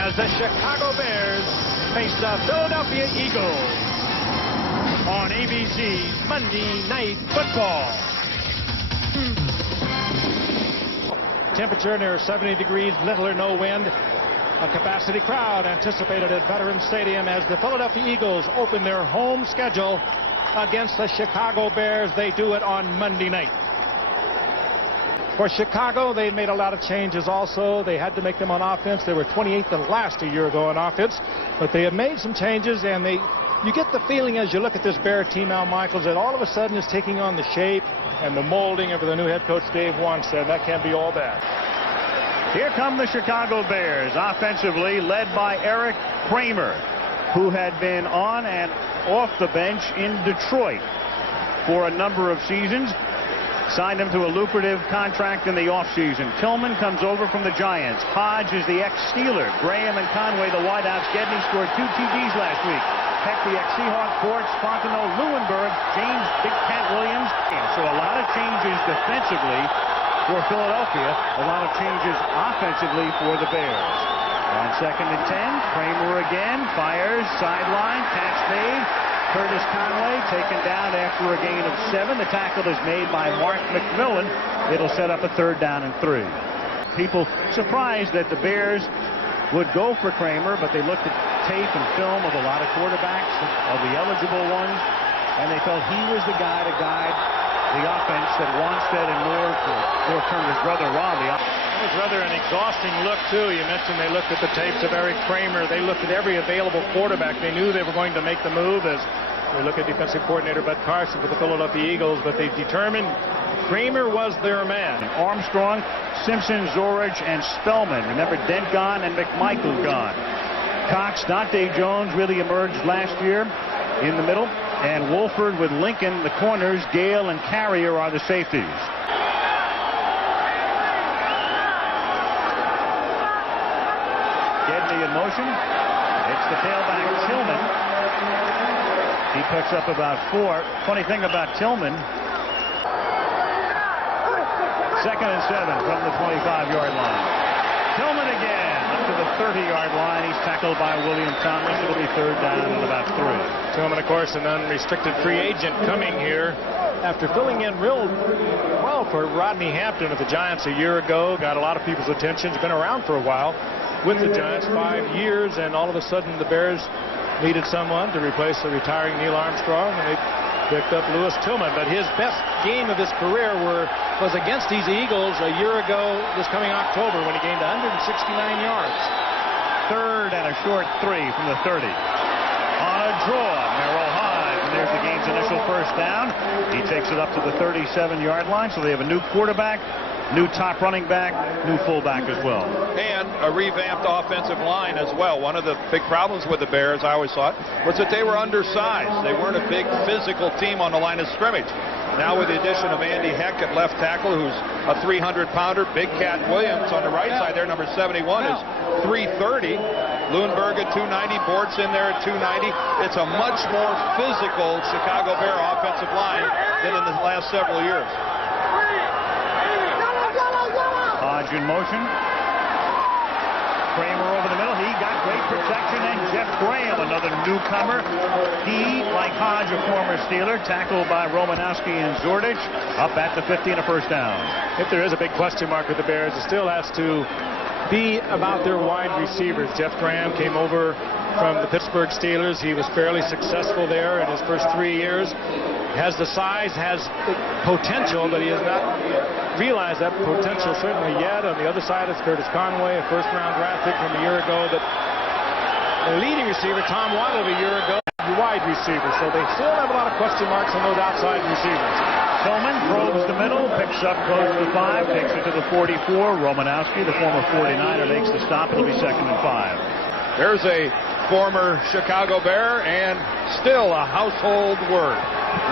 as the Chicago Bears face the Philadelphia Eagles on ABC Monday Night Football. Temperature near 70 degrees, little or no wind. A capacity crowd anticipated at Veterans Stadium as the Philadelphia Eagles open their home schedule against the Chicago Bears. They do it on Monday night. For Chicago, they made a lot of changes also. They had to make them on offense. They were 28th and last a year ago on offense, but they have made some changes, and you get the feeling as you look at this Bear team, Al Michaels, that all of a sudden is taking on the shape and the molding of the new head coach Dave Wanstead. That can't be all bad. Here come the Chicago Bears, offensively led by Eric Kramer, who had been on and off the bench in Detroit for a number of seasons. Signed him to a lucrative contract in the offseason. Tillman comes over from the Giants. Hodge is the ex-Steeler. Graham and Conway, the wideouts. Gedney scored 2 TDs last week. Heck, the ex-Seahawk, Courts, Fontenot, Lewinberg, James Big Cat Williams. So a lot of changes defensively for Philadelphia. A lot of changes offensively for the Bears. On 2nd and 10, Kramer again. Fires, sideline, catch made. Curtis Conway taken down after a gain of 7. The tackle is made by Mark McMillan. It'll set up a 3rd down and 3. People surprised that the Bears would go for Kramer, but they looked at tape and film of a lot of quarterbacks, of the eligible ones, and they felt he was the guy to guide the offense that Wanstead and Moore turned his brother Robbie. It was rather an exhausting look, too. You mentioned they looked at the tapes of Eric Kramer. They looked at every available quarterback. They knew they were going to make the move as they look at defensive coordinator Bud Carson for the Philadelphia Eagles, but they determined Kramer was their man. Armstrong, Simpson, Zorich, and Spellman. Remember, Dent gone and McMichael gone. Cox, Dante Jones really emerged last year in the middle, and Wolford with Lincoln, the corners. Gale and Carrier are the safeties. Gedney in motion. It's the tailback, Tillman. He picks up about 4. Funny thing about Tillman, 2nd and 7 from the 25-yard line. Tillman again up to the 30-yard line. He's tackled by William Thomas. It'll be 3rd down and about 3. Tillman, of course, an unrestricted free agent coming here after filling in real well for Rodney Hampton with the Giants a year ago. Got a lot of people's attention. He's been around for a while with the Giants, 5 years, and all of a sudden the Bears needed someone to replace the retiring Neil Armstrong, and they picked up Lewis Tillman. But his best game of his career was against these Eagles a year ago this coming October when he gained 169 yards. 3rd and a short 3 from the 30. On a draw, Merrill Hodge, and there's the game's initial 1st down. He takes it up to the 37-yard line, so they have a new quarterback, new top running back, new fullback as well. And a revamped offensive line as well. One of the big problems with the Bears, I always thought, was that they were undersized. They weren't a big physical team on the line of scrimmage. Now with the addition of Andy Heck at left tackle, who's a 300-pounder, Big Cat Williams on the right side there, number 71, is 330. Lewinberg at 290, Bort's in there at 290. It's a much more physical Chicago Bear offensive line than in the last several years. Hodge in motion. Kramer over the middle. He got great protection. And Jeff Graham, another newcomer. He, like Hodge, a former Steeler, tackled by Romanowski and Zordich. Up at the 50 and a 1st down. If there is a big question mark with the Bears, it still has to be about their wide receivers. Jeff Graham came over from the Pittsburgh Steelers. He was fairly successful there in his first 3 years. Has the size, has the potential, but he has not realized that potential certainly yet. On the other side is Curtis Conway, a 1st-round draft pick from a year ago. But the leading receiver, Tom Waddle, a year ago, wide receiver. So they still have a lot of question marks on those outside receivers. Tillman probes the middle, picks up close to the 5, takes it to the 44. Romanowski, the former 49er, makes the stop. It'll be 2nd and 5. There's a former Chicago Bear and still a household word.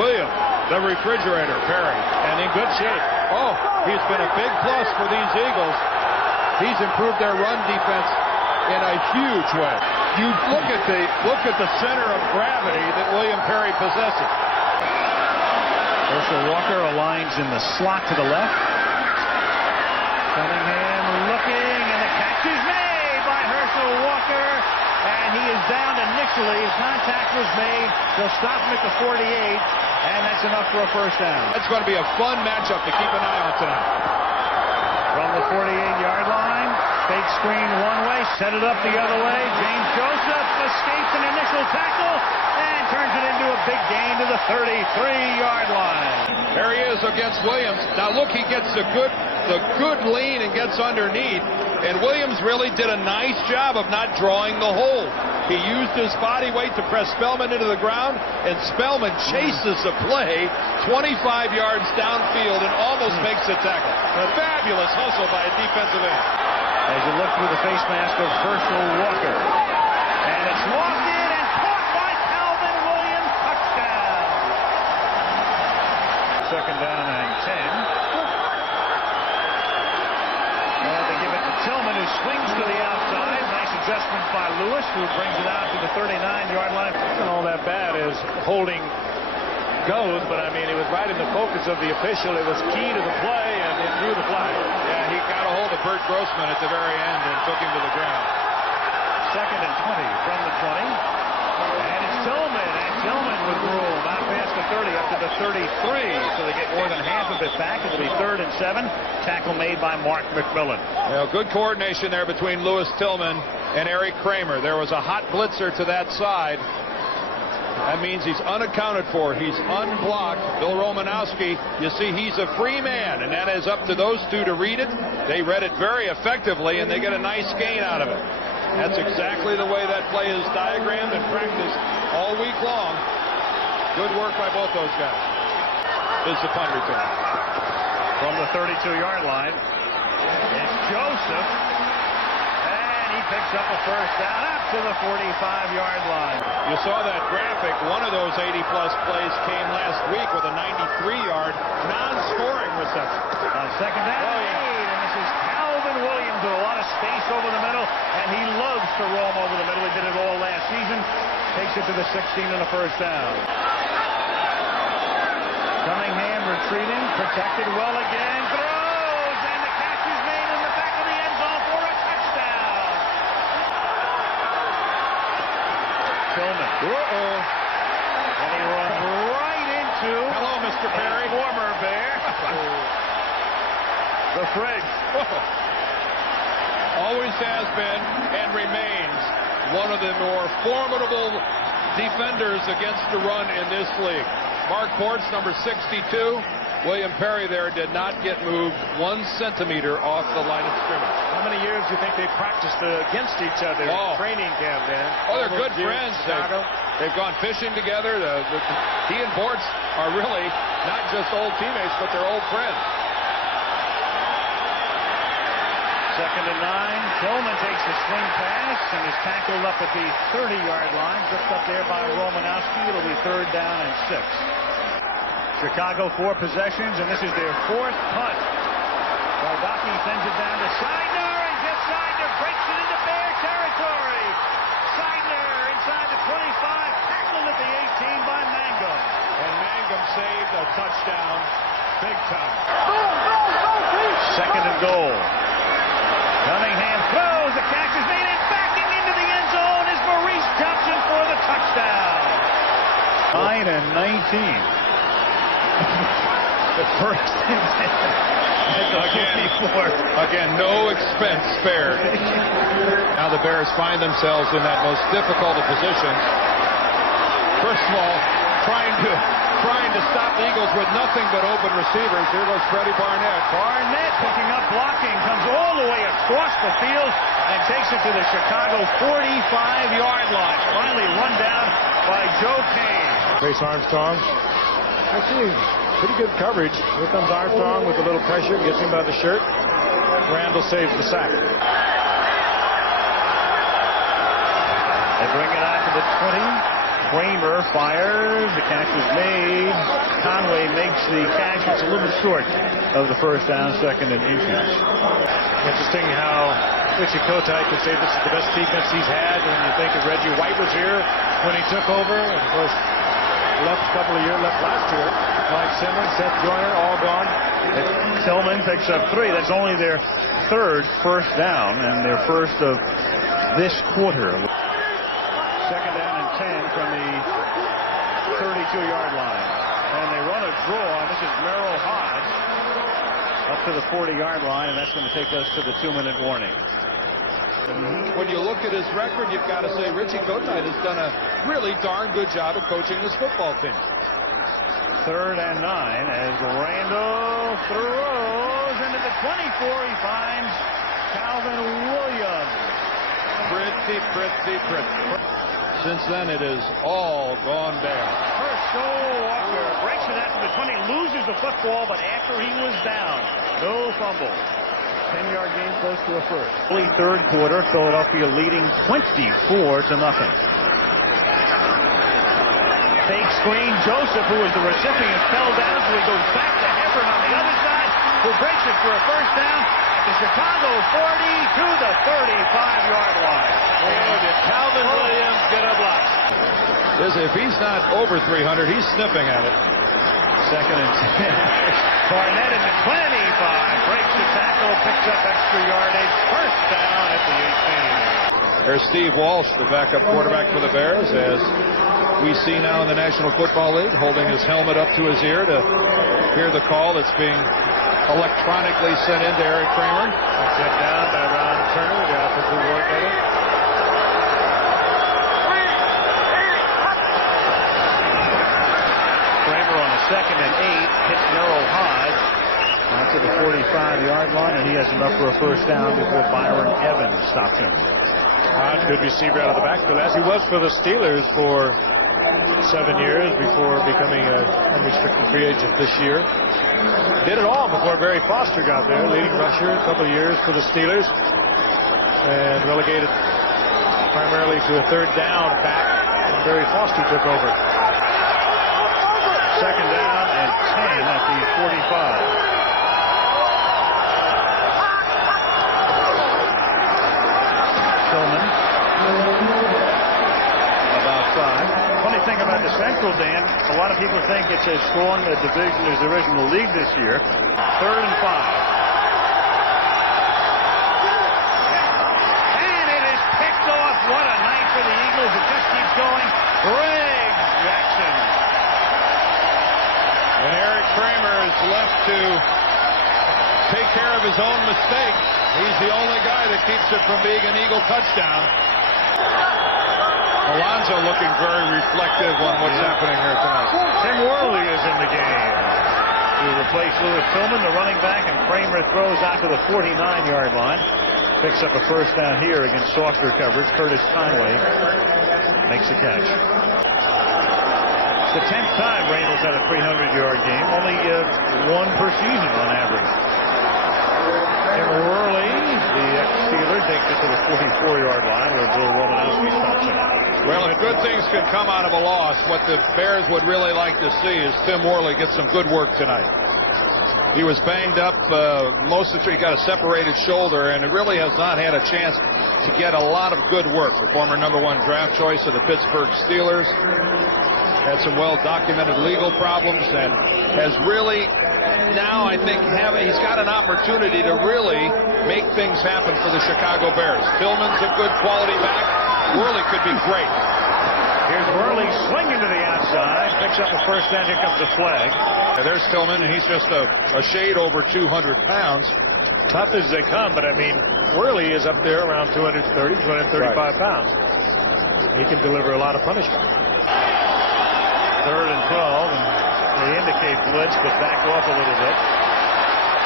William, the refrigerator, Perry, and in good shape. Oh, he's been a big plus for these Eagles. He's improved their run defense in a huge way. You look at the center of gravity that William Perry possesses. Herschel Walker aligns in the slot to the left. Cunningham looking, and the catch is made by Herschel Walker. down initially. Contact was made. They'll stop him at the 48, and that's enough for a first down. That's going to be a fun matchup to keep an eye on tonight. From the 48-yard line, fake screen one way, set it up the other way. James Joseph escapes an initial tackle and turns it into a big gain to the 33-yard line. There he is against Williams. Now look, he gets the good lean and gets underneath. And Williams really did a nice job of not drawing the hold. He used his body weight to press Spellman into the ground, and Spellman chases the play 25 yards downfield and almost makes the tackle. A fabulous hustle by a defensive end. As you look through the face mask of Herschel Walker. And it's walked in and caught by Calvin Williams. Touchdown. Second down and 10. And they give it to Tillman, who swings to the outside. Nice adjustment by Lewis, who brings it out to the 39-yard line. Not all that bad as holding goes, but I mean, it was right in the focus of the official. It was key to the play, and it threw the flag. Yeah, he got a hold of Bert Grossman at the very end and took him to the ground. Second and 20 from the 20. And it's Tillman, and Tillman with room out past the 30 up to the 33. So they get more than half of it back. It'll be 3rd and 7. Tackle made by Mark McMillan. Well, good coordination there between Lewis Tillman and Eric Kramer. There was a hot blitzer to that side. That means he's unaccounted for. He's unblocked. Bill Romanowski, you see, he's a free man, and that is up to those two to read it. They read it very effectively, and they get a nice gain out of it. That's exactly the way that play is diagrammed and practiced all week long. Good work by both those guys. Is the punt return. From the 32-yard line, it's Joseph. And he picks up a first down up to the 45-yard line. You saw that graphic. One of those 80-plus plays came last week with a 93-yard non-scoring reception. On second down, and this is Calvin Williams with a lot of space over the middle, and he loves to roam over the middle. He did it all last season. Takes it to the 16 and a first down. Cunningham retreating, protected well again, throws, and the catch is made in the back of the end zone for a touchdown. Tillman. And he runs right into Hello, Mr. Perry. Former Bear. The Fridge. Always has been and remains one of the more formidable defenders against the run in this league. Mark Ports, number 62. William Perry there did not get moved 1 centimeter off the line of scrimmage. How many years do you think they practiced against each other? Oh. Training camp, Dan. Oh, they're good friends. They've gone fishing together. He and Ports are really not just old teammates, but they're old friends. Second and 9. Tillman takes the swing pass and is tackled up at the 30-yard line. Tripped up there by Romanowski. It'll be 3rd down and 6. Chicago 4 possessions, and this is their 4th punt. Baldacci sends it down to Seidner, and Jeff Seidner breaks it into Bear territory. Seidner inside the 25, tackled at the 18 by Mangum. And Mangum saved a touchdown big time. Second and goal. Cunningham throws, the catch is made, and backing into the end zone is Maurice Johnson for the touchdown. 9 and 19. The first Again, no expense spared. Now the Bears find themselves in that most difficult of positions. First of all, trying to stop the Eagles with nothing but open receivers. Here goes Freddie Barnett. Barnett picking up blocking, comes all the way across the field and takes it to the Chicago 45-yard line. Finally run down by Joe Kane. Trace Armstrong. Actually, pretty good coverage. Here comes Armstrong with a little pressure, gets him by the shirt. Randall saves the sack. They bring it out to the 20. Kramer fires. The catch was made. Conway makes the catch. It's a little short of the first down, 2nd and inches. Interesting how Richie Kotite could say this is the best defense he's had. And you think of Reggie White was here when he took over. And of course, left last year. Mike Simmons, Seth Joyner, all gone. Tillman picks up 3. That's only their 3rd first down and their first of this quarter. 10 from the 32-yard line. And they run a draw, and this is Merrill Hodge up to the 40-yard line, and that's going to take us to the 2-minute warning. When you look at his record, you've got to say Richie Kotite has done a really darn good job of coaching this football team. 3rd and 9 as Randall throws into the 24. He finds Calvin Williams. Pretty. Since then, it is all gone bad. Herschel Walker breaks it after the 20, loses the football, but after he was down, no fumble. 10-yard game close to a first. Early third quarter, Philadelphia leading 24-0. Fake screen, Joseph, who was the recipient, fell down, so he goes back to Hebron on the other side, who breaks it for a first down at the Chicago 40 to the 35-yard line. Boy, did Calvin Williams get a block. If he's not over 300, he's sniffing at it. 2nd and 10. Barnett at the 25, breaks the tackle, picks up extra yardage, first down at the 18. There's Steve Walsh, the backup quarterback for the Bears, as we see now in the National Football League, holding his helmet up to his ear to hear the call that's being electronically sent into Eric Kramer. Sent down by Ron Turner, the offensive coordinator. Kramer on the 2nd and 8 hits Merrill Hodge out to the 45-yard line, and he has enough for a first down before Byron Evans stops him. Hodge, good receiver out of the backfield, as he was for the Steelers for 7 years before becoming an unrestricted free agent this year. Did it all before Barry Foster got there, leading rusher a couple of years for the Steelers, and relegated primarily to a 3rd down back when Barry Foster took over. 2nd down and 10 at the 45. Tillman. About 5. Funny thing about the Central, Dan, a lot of people think it's as strong a division as there is in the league this year. 3rd and 5. And it is picked off. What a night for the Eagles. It just keeps going. Greg Jackson. And Eric Kramer is left to take care of his own mistake. He's the only guy that keeps it from being an Eagle touchdown. Alonzo looking very reflective on what's happening here tonight. Tim Worley is in the game to replace Lewis Tillman, the running back, and Kramer throws out to the 49-yard line. Picks up a first down here against softer coverage. Curtis Conway makes the catch. It's the 10th time Randall's had a 300-yard game, only one per season on average. Tim Worley, the ex-Steeler, takes it to the 44-yard line where Bill Romanowski stops him. Well, if good things can come out of a loss, what the Bears would really like to see is Tim Worley get some good work tonight. He was banged up most of the time. He got a separated shoulder, and it really has not had a chance to get a lot of good work. The former #1 draft choice of the Pittsburgh Steelers had some well-documented legal problems, and has really now, I think, he's got an opportunity to really make things happen for the Chicago Bears. Tillman's a good quality back. Worley could be great. Here's Worley swinging to the outside, picks up a first down. Here comes the flag. There's Tillman, and he's just a shade over 200 pounds. Tough as they come, but I mean, Worley is up there around 230, 235 pounds. He can deliver a lot of punishment. 3rd and 12, and they indicate blitz, but back off a little bit.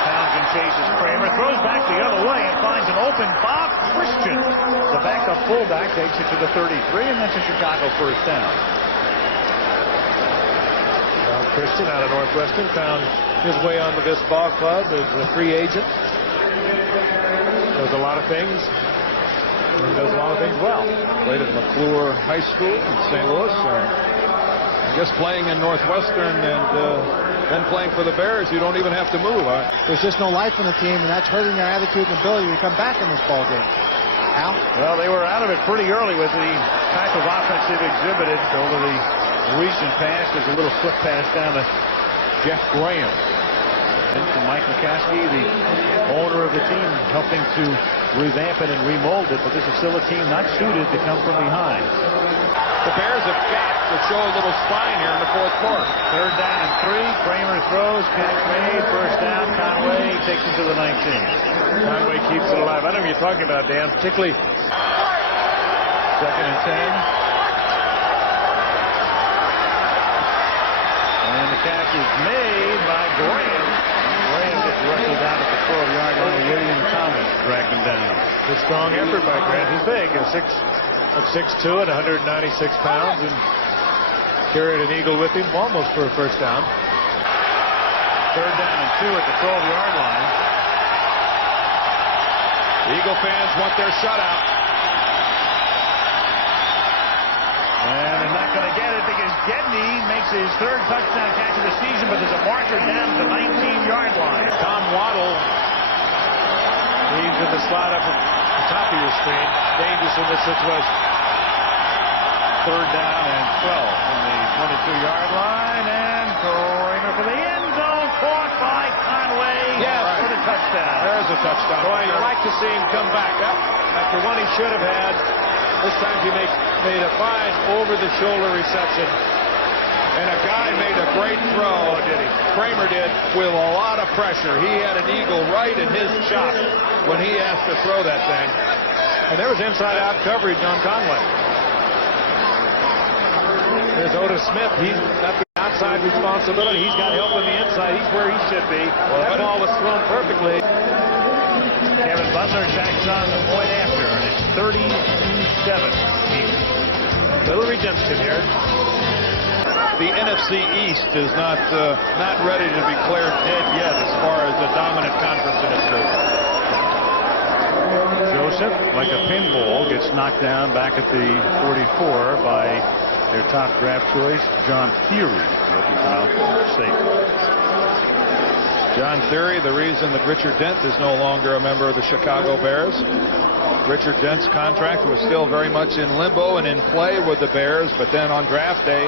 Townsend chases Kramer, throws back the other way, and finds an open Bob Christian. The backup fullback takes it to the 33, and that's a Chicago first down. Bob Christian out of Northwestern found his way onto this ball club as a free agent. Does a lot of things. And does a lot of things well. Played at McClure High School in St. Louis. I guess playing in Northwestern and then playing for the Bears, you don't even have to move. There's just no life in the team, and that's hurting their attitude and ability to come back in this ball game. Al? Well, they were out of it pretty early with the type of offense they've exhibited over the recent past. There's a little flip pass down to Jeff Graham. And from Mike McCaskey, the owner of the team, helping to revamp it and remold it, but this is still a team not suited to come from behind. the Bears have got to show a little spine here in the fourth quarter. 3rd down and 3. Kramer throws. Catch made. First down. Conway takes it to the 19. Conway keeps it alive. I don't know what you're talking about, Dan. Particularly 2nd and 10. And the catch is made by Graham. Graham gets wrestled down at the 12-yard line. William Thomas dragged him down. a strong effort by Grant. He's big. 6'2" and 196 pounds, and carried an eagle with him almost for a first down. 3rd down and 2 at the 12-yard line. Eagle fans want their shutout. And they're not going to get it because Gedney makes his 3rd touchdown catch of the season, but there's a marker down at the 19-yard line. Tom Waddle, he's in the slot up at the top of your screen. Dangerous in this situation. 3rd down and 12 from the 22-yard line, and Kramer for the end zone, caught by Conway. Yes, for the touchdown. There's a touchdown. Boy, you like to see him come back. After one he should have had, this time he made a fine over-the-shoulder reception. And a guy made a great throw, did he? Kramer did, with a lot of pressure. He had an eagle right in his chop when he asked to throw that thing. And there was inside-out coverage on Conway. There's Otis Smith. He's got the outside responsibility. He's got help on the inside. He's where he should be. That ball was thrown perfectly. Kevin Butler tacks on the point after, and it's 37. Little redemption here. The NFC East is not ready to declare dead yet as far as the dominant conference in its group. Joseph, like a pinball, gets knocked down back at the 44 by their top draft choice, John Theory, looking for out safety. John Theory, the reason that Richard Dent is no longer a member of the Chicago Bears. Richard Dent's contract was still very much in limbo and in play with the Bears, but then on draft day,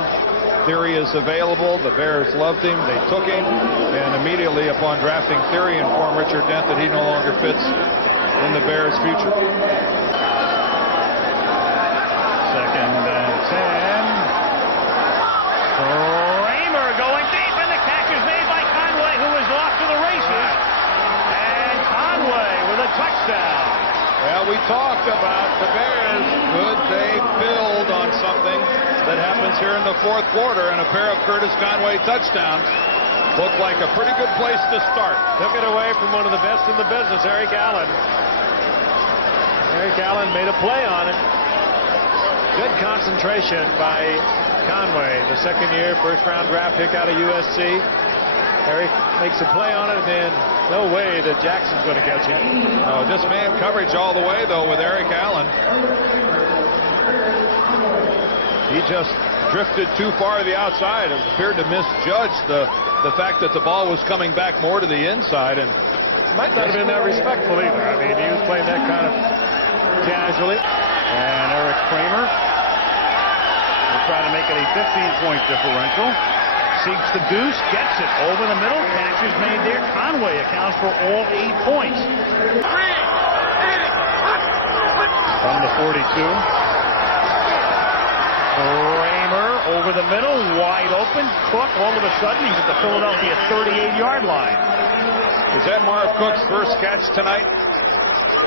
Theory is available. The Bears loved him. They took him, and immediately upon drafting Theory, informed Richard Dent that he no longer fits in the Bears' future. 2nd and 10. Kramer going deep, and the catch is made by Conway, who is off to the races. And Conway with a touchdown. Well, we talked about the Bears. Could they build on something that happens here in the fourth quarter, and a pair of Curtis Conway touchdowns looked like a pretty good place to start. Took it away from one of the best in the business, Eric Allen. Eric Allen made a play on it. Good concentration by Conway, the second-year, first-round draft pick out of USC. Eric makes a play on it, and then no way that Jackson's going to catch him. No, just man coverage all the way, though, with Eric Allen. He just drifted too far to the outside and appeared to misjudge the fact that the ball was coming back more to the inside. And might not have been that respectful either. I mean, he was playing that kind of casually. And Eric Kramer will try to make it a 15-point differential. Seeks the deuce, gets it over the middle. Catch is made there. Conway accounts for all 8 points. From the 42. Kramer over the middle, wide open. Cook, all of a sudden, he's at the Philadelphia 38-yard line. Is that Marv Cook's first catch tonight?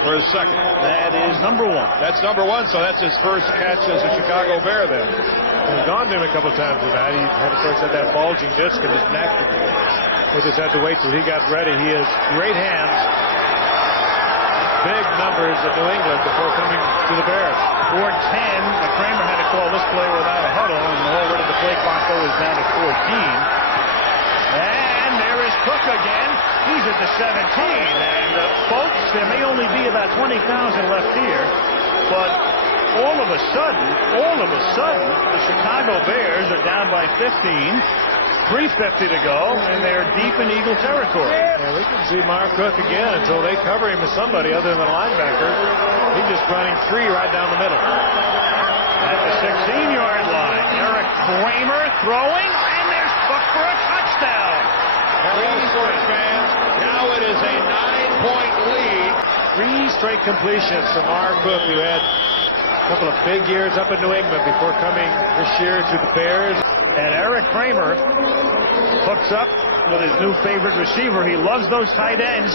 Or his second? That is number 1. That's number 1, so that's his first catch as a Chicago Bear then. He's gone to him a couple times tonight. He had, of course, had that bulging disc in his neck. They just had to wait till he got ready. He has great hands. Big numbers at New England before coming to the Bears. 4-10. Kramer had to call this play without a huddle, and already the play clock goes down to 14. And there is Cook again. He's at the 17. And folks, there may only be about 20,000 left here, but all of a sudden, the Chicago Bears are down by 15. 3:50 to go, and they're deep in Eagle territory. Yeah, we can see Marv Cook again until they cover him as somebody other than a linebacker. He's just running free right down the middle. At the 16-yard line, Eric Kramer throwing, and there's Cook for a touchdown. Hello, sports fans. Now it is a 9-point lead. 3 straight completions to Marv Cook, who had A couple of big years up in New England before coming this year to the Bears. And Eric Kramer hooks up with his new favorite receiver. He loves those tight ends.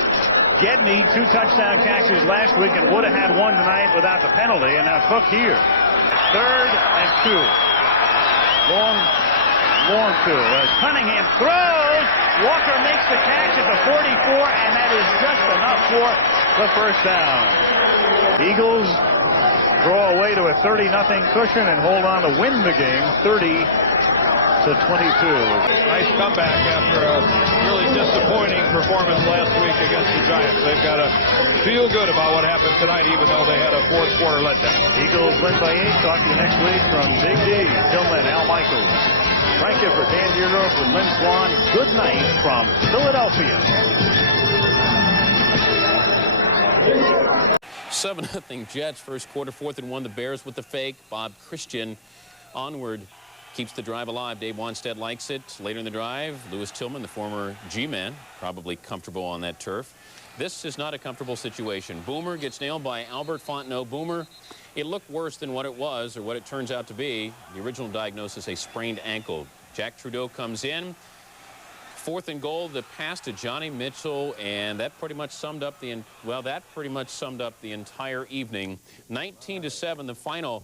Gedney, 2 touchdown catches last week and would have had one tonight without the penalty. And now Cook here. 3rd and 2. Long 2. As Cunningham throws, Walker makes the catch at the 44, and that is just enough for the first down. Eagles draw away to a 30-0 cushion and hold on to win the game 30-22. Nice comeback after a really disappointing performance last week against the Giants. They've got to feel good about what happened tonight, even though they had a fourth quarter letdown. Eagles win by 8. Talk to you next week from Big D, Till then, Al Michaels, Frank Gifford, Dan Deerdorf with Lynn Swan. Good night from Philadelphia. 7-0 Jets, first quarter, 4th and 1. The Bears with the fake. Bob Christian onward. Keeps the drive alive. Dave Wanstead likes it. Later in the drive, Lewis Tillman, the former G-man, probably comfortable on that turf. This is not a comfortable situation. Boomer gets nailed by Albert Fontenot. Boomer, it looked worse than what it was or what it turns out to be. The original diagnosis, a sprained ankle. Jack Trudeau comes in. 4th and goal, the pass to Johnny Mitchell, and that pretty much summed up the entire evening. 19-7, the final.